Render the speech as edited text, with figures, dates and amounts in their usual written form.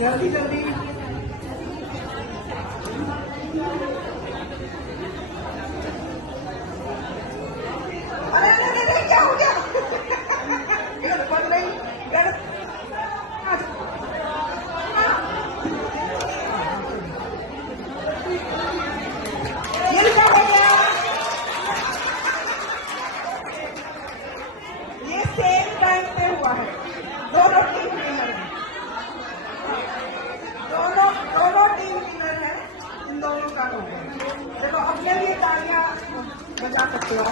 जल्दी जल्दी। अरे अरे अरे क्या हो गया? गड़बड़ नहीं ये क्या हो गया? ये सेम टाइम पे हुआ है, दोनों टीम विनर है, दोनों टीम विनर है, इन दोनों का हो गया। देखो अपने लिए तालियां बजा सकते हो।